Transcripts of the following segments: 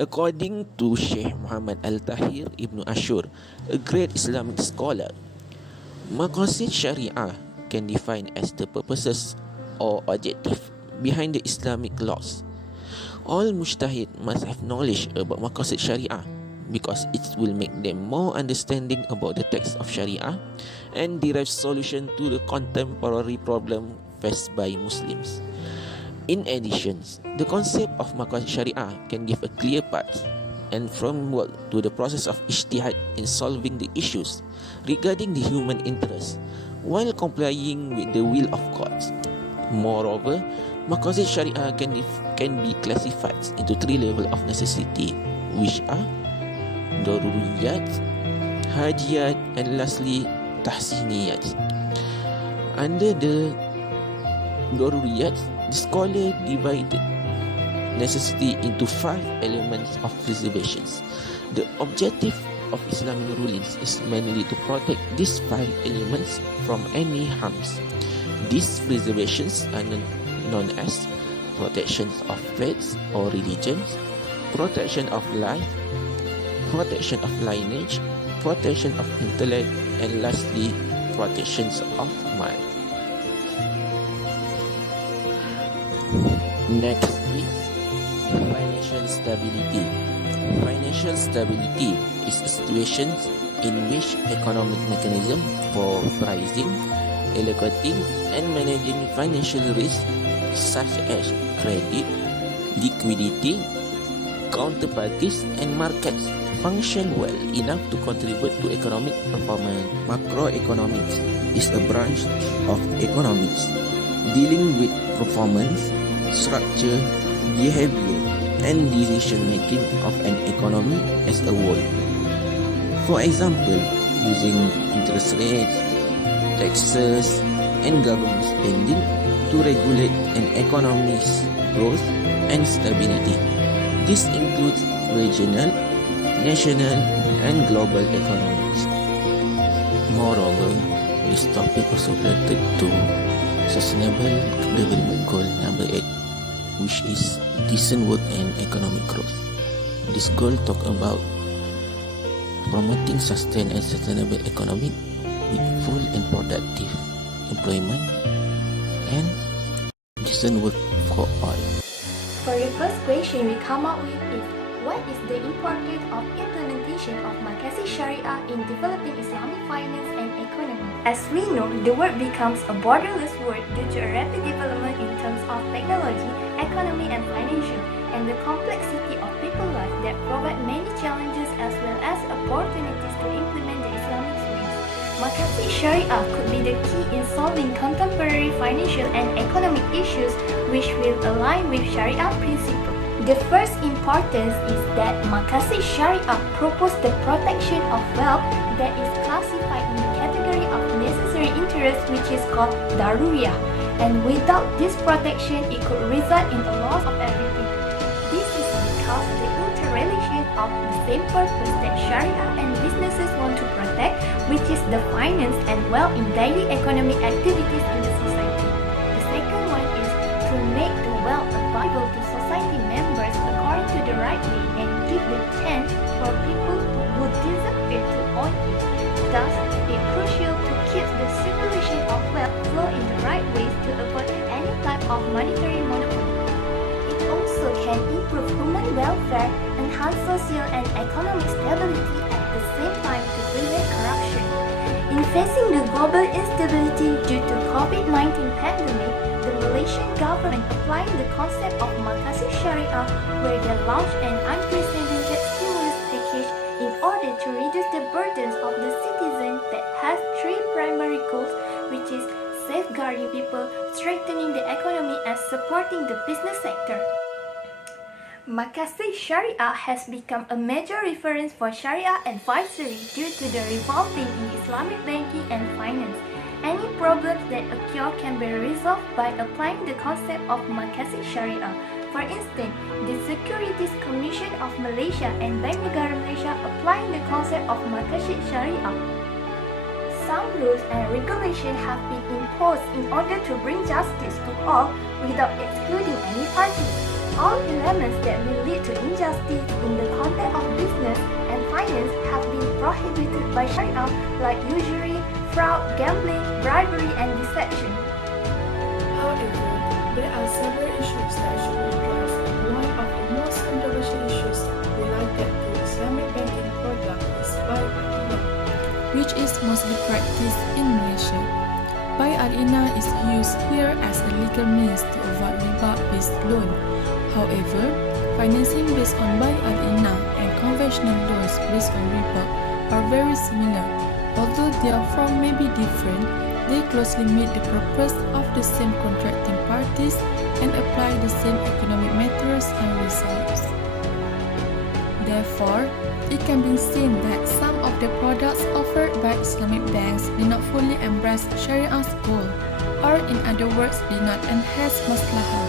According to Sheikh Muhammad Al-Tahir Ibn Ashur, a great Islamic scholar, Maqasid Shariah can define as the purposes or objective behind the Islamic laws. All mujtahid must have knowledge about Maqasid Shariah because it will make them more understanding about the text of Shariah and derive solution to the contemporary problem faced by Muslims. In addition, the concept of Maqasid Shariah can give a clear path and framework to the process of ijtihad in solving the issues regarding the human interest while complying with the will of God. Moreover, Maqasid Shariah can be classified into three levels of necessity, which are Daruriyat, Hajiyat, and lastly Tahsiniyat. Under the Daruriyat, the scholar divided necessity into 5 elements of preservations. The objective of Islamic rulings is mainly to protect these 5 elements from any harms. These preservations are known as protection of faith or religions, protection of life, protection of lineage, protection of intellect, and lastly, protection of mind. Next is financial stability. Financial stability is a situation in which economic mechanism for pricing, allocating, and managing financial risk such as credit, liquidity, counterparties, and markets function well enough to contribute to economic performance. Macroeconomics is a branch of economics dealing with performance, structure, behavior, and decision making of an economy as a whole. For example, using interest rates, taxes, and government spending to regulate an economy's growth and stability. This includes regional, national, and global economies. Moreover, this topic also related to Sustainable Development Goal number 8, which is decent work and economic growth. This goal talk about promoting sustained and sustainable economy with full and productive employment and decent work for all. For your first question we come up with is, what is the importance of implementation of Maqasid Shariah in developing Islamic finance and economy? As we know, the world becomes a borderless world due to a rapid development in terms of technology, economy, and financial, and the complexity of people life that provide many challenges as well as opportunities to implement the Islamic ways. Maqasid Shariah could be the key in solving contemporary financial and economic issues which will align with Sharia principles. The first importance is that Maqasid Shariah propose the protection of wealth that is classified in the category of necessary interest, which is called Daruriyah, and without this protection it could result in the loss of everything. This is because the interrelation of the same purpose that Sharia and businesses want to protect, which is the finance and wealth in daily economic activities in the society. The second one is to make the wealth available to society members according to the right way and give the chance for people who deserve it to own it. Thus, it's crucial to keep the circulation of wealth flow in the right ways to avoid any type of monetary monopoly. It also can improve human welfare, enhance social and economic stability at the same time to prevent corruption. In facing the global instability due to COVID-19 pandemic, the Malaysian government applying the concept of Maqasid Shariah, where they launched an unprecedented stimulus package in order to reduce the burdens of the citizen that has 3 primary goals, which is safeguarding people, strengthening the economy, and supporting the business sector. Maqasid Shariah has become a major reference for Sharia advisory due to the revolving in Islamic banking and finance. Any problems that occur can be resolved by applying the concept of Maqasid Shariah. For instance, the Securities Commission of Malaysia and Bank Negara Malaysia applying the concept of Maqasid Shariah. Some rules and regulations have been imposed in order to bring justice to all without excluding any party. All elements that will lead to injustice in the context of business and finance have been prohibited by Sharia, like usury, fraud, gambling, bribery, and deception. However, there are several issues that should be addressed, and one of the most controversial issues related to Islamic banking product is buy al-ina, which is mostly practiced in Malaysia. Buy al-ina is used here as a legal means to avoid riba-based loan. However, financing based on buy al-ina and conventional loans based on riba are very similar. Although their form may be different, they closely meet the purpose of the same contracting parties and apply the same economic methods and results. Therefore, it can be seen that some of the products offered by Islamic banks do not fully embrace Shariah's goal, or in other words, do not enhance maslahah.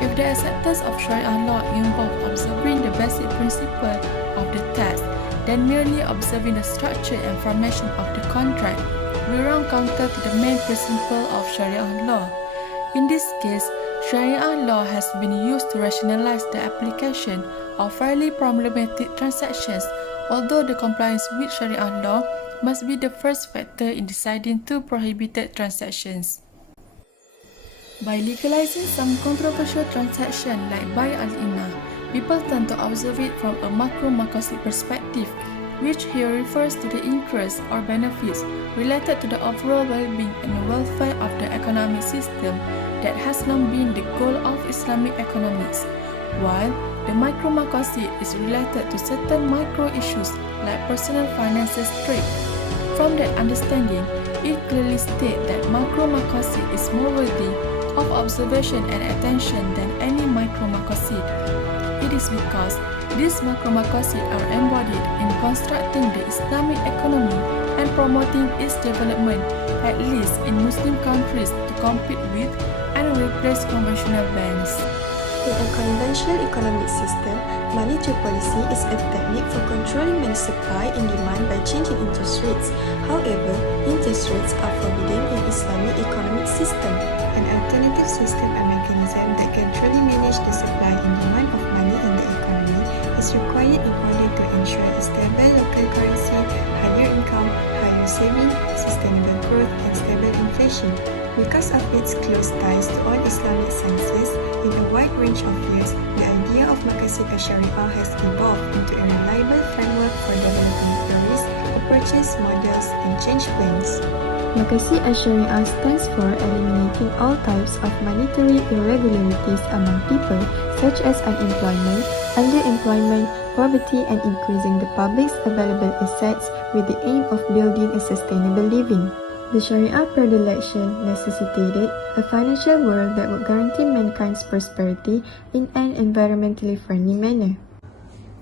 If the acceptance of Sharia law involves observing the basic principle of the text, then merely observing the structure and formation of the contract will run counter to the main principle of Sharia law. In this case, Sharia law has been used to rationalize the application of fairly problematic transactions, although the compliance with Sharia law must be the first factor in deciding two prohibited transactions. By legalizing some controversial transactions like buy al-ina, people tend to observe it from a Maqasid perspective, which here refers to the interests or benefits related to the overall well-being and welfare of the economic system that has long been the goal of Islamic economics, while the Macroeconomic is related to certain micro issues like personal finances trade. From that understanding, it clearly states that Macroeconomic is more worthy of observation and attention than any Macroeconomic. It is because these Macroeconomic are embodied in constructing the Islamic economy and promoting its development, at least in Muslim countries, to compete with and replace conventional banks. In a conventional economic system, monetary policy is a technique for controlling money supply and demand by changing interest rates. However, interest rates are forbidden in Islamic economic system. An alternative system or mechanism that can truly manage the supply and demand of money in the economy is required in order to ensure a stable local currency, higher income, higher saving, sustainable growth, and stable inflation. Because of its close ties to all Islamic sciences, in a wide range of years, the idea of Maqasid al-Shariah has evolved into a reliable framework for developing theories, approaches, models, and change plans. Maqasid al-Shariah stands for eliminating all types of monetary irregularities among people, such as unemployment, underemployment, poverty, and increasing the public's available assets with the aim of building a sustainable living. The Sharia predilection necessitated a financial world that would guarantee mankind's prosperity in an environmentally friendly manner.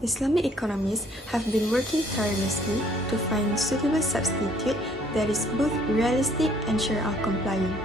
Islamic economists have been working tirelessly to find suitable substitute that is both realistic and Sharia compliant.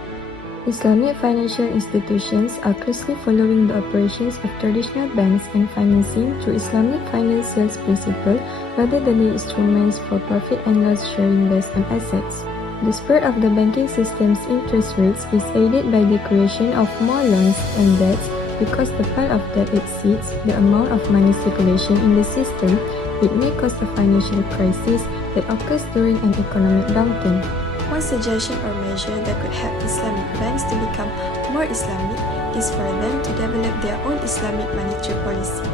Islamic financial institutions are closely following the operations of traditional banks and financing through Islamic finance sales principle rather than the instruments for profit and loss sharing based on assets. The spread of the banking system's interest rates is aided by the creation of more loans and debts because the pile of debt exceeds the amount of money circulation in the system. It may cause a financial crisis that occurs during an economic downturn. One suggestion or measure that could help Islamic banks to become more Islamic is for them to develop their own Islamic monetary policy.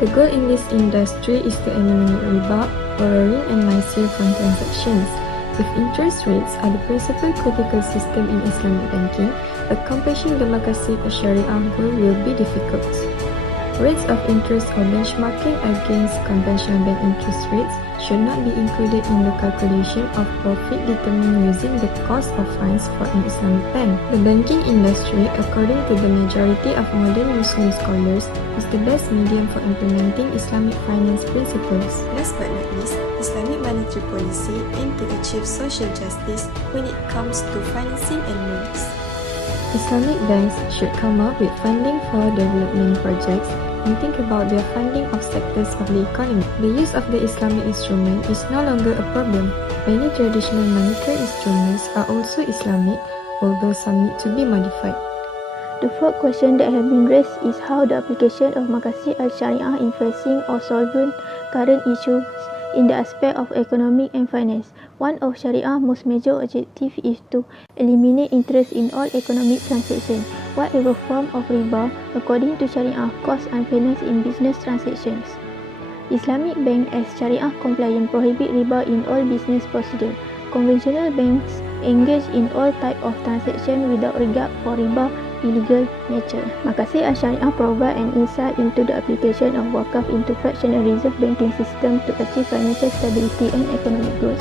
The goal in this industry is to eliminate riba, borrowing, and maisir from transactions. If interest rates are the principal critical system in Islamic banking, accomplishing the Maqasid al-Shariah goal will be difficult. Rates of interest or benchmarking against conventional bank interest rates should not be included in the calculation of profit determined using the cost of funds for an Islamic bank. The banking industry, according to the majority of modern Muslim scholars, is the best medium for implementing Islamic finance principles. Last but not least, Islamic monetary policy aims to achieve social justice when it comes to financing and loans. Islamic banks should come up with funding for development projects and think about their funding of sectors of the economy. The use of the Islamic instrument is no longer a problem. Many traditional monetary instruments are also Islamic, although some need to be modified. The fourth question that has been raised is how the application of Maqasid Al-Shariah in facing or solving current issues in the aspect of economic and finance. One of Shariah's most major objectives is to eliminate interest in all economic transactions. Whatever form of riba, according to Shariah, cause unfairness in business transactions. Islamic banks as Shariah compliant prohibit riba in all business procedures. Conventional banks engage in all types of transactions without regard for riba illegal nature. Maqasid Al-Shariah provide an insight into the application of wakaf into fractional reserve banking system to achieve financial stability and economic growth.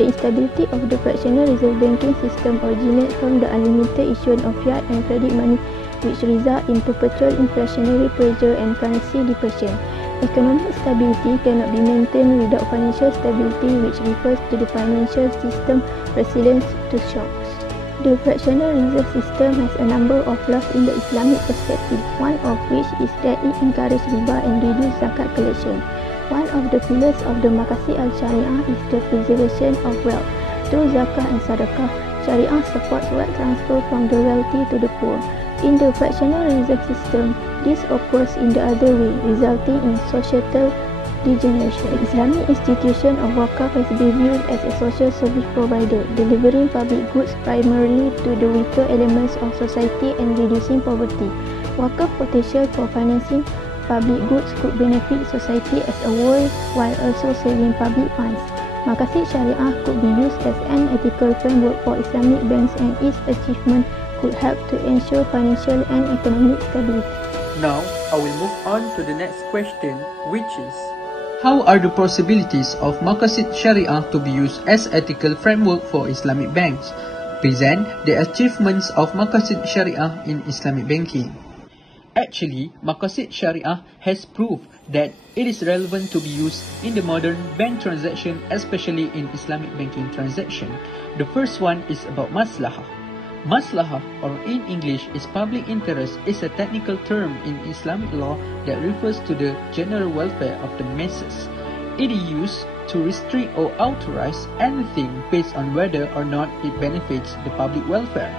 The instability of the fractional reserve banking system originates from the unlimited issuance of fiat and credit money, which result in perpetual inflationary pressure and currency depression. Economic stability cannot be maintained without financial stability, which refers to the financial system resilience to shocks. The fractional reserve system has a number of flaws in the Islamic perspective, one of which is that it encourages riba and reduces zakat collection. One of the pillars of the Maqasid Al-Shariah is the preservation of wealth. Through zakat and sadaqah, Shariah supports wealth transfer from the wealthy to the poor. In the fractional reserve system, this occurs in the other way, resulting in societal degeneration. The Islamic institution of wakaf has been viewed as a social service provider, delivering public goods primarily to the weaker elements of society and reducing poverty. Wakaf potential for financing public goods could benefit society as a whole while also saving public funds. Maqasid Shariah could be used as an ethical framework for Islamic banks, and its achievement could help to ensure financial and economic stability. Now, I will move on to the next question, which is: how are the possibilities of Maqasid Shariah to be used as ethical framework for Islamic banks? Present the achievements of Maqasid Shariah in Islamic banking. Actually, Maqasid Shariah has proved that it is relevant to be used in the modern bank transaction, especially in Islamic banking transaction. The first one is about maslahah. Maslahah, or in English is public interest, is a technical term in Islamic law that refers to the general welfare of the masses. It is used to restrict or authorize anything based on whether or not it benefits the public welfare.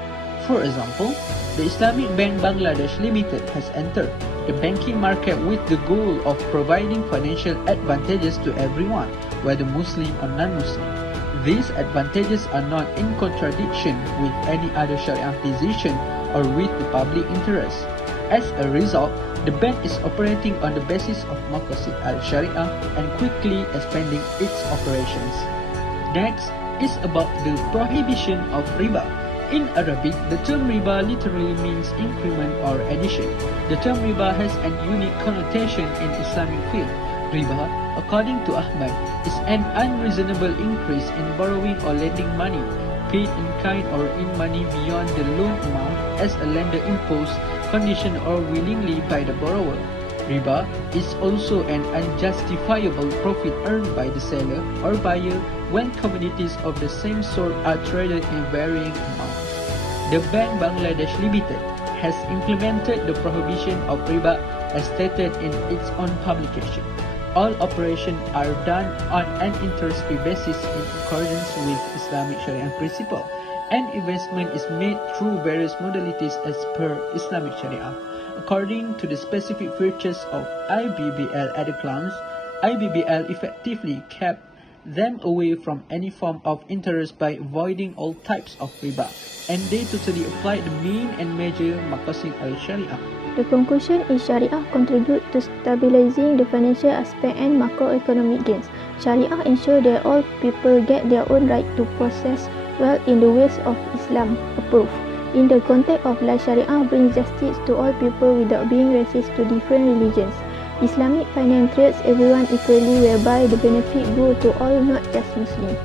For example, the Islamic Bank Bangladesh Limited has entered the banking market with the goal of providing financial advantages to everyone, whether Muslim or non-Muslim. These advantages are not in contradiction with any other Sharia decision or with the public interest. As a result, the bank is operating on the basis of Maqasid Al-Shariah and quickly expanding its operations. Next is about the prohibition of riba. In Arabic, the term riba literally means increment or addition. The term riba has an unique connotation in Islamic field. Riba, according to Ahmad, is an unreasonable increase in borrowing or lending money, paid in kind or in money beyond the loan amount as a lender imposed condition or willingly by the borrower. Riba is also an unjustifiable profit earned by the seller or buyer when commodities of the same sort are traded in varying amounts. The Bank Bangladesh Limited has implemented the prohibition of riba as stated in its own publication. All operations are done on an interest-free basis in accordance with Islamic Sharia principle, and investment is made through various modalities as per Islamic Sharia. According to the specific features of IBBL at a glance, IBBL effectively kept them away from any form of interest by avoiding all types of riba, and they totally applied the main and major Maqasid Al-Shariah. The conclusion is Shariah contribute to stabilizing the financial aspect and macroeconomic gains. Shariah ensure that all people get their own right to possess wealth in the ways of Islam approved. In the context of life, Shariah brings justice to all people without being racist to different religions. Islamic finance treats everyone equally, whereby the benefit go to all, not just Muslims.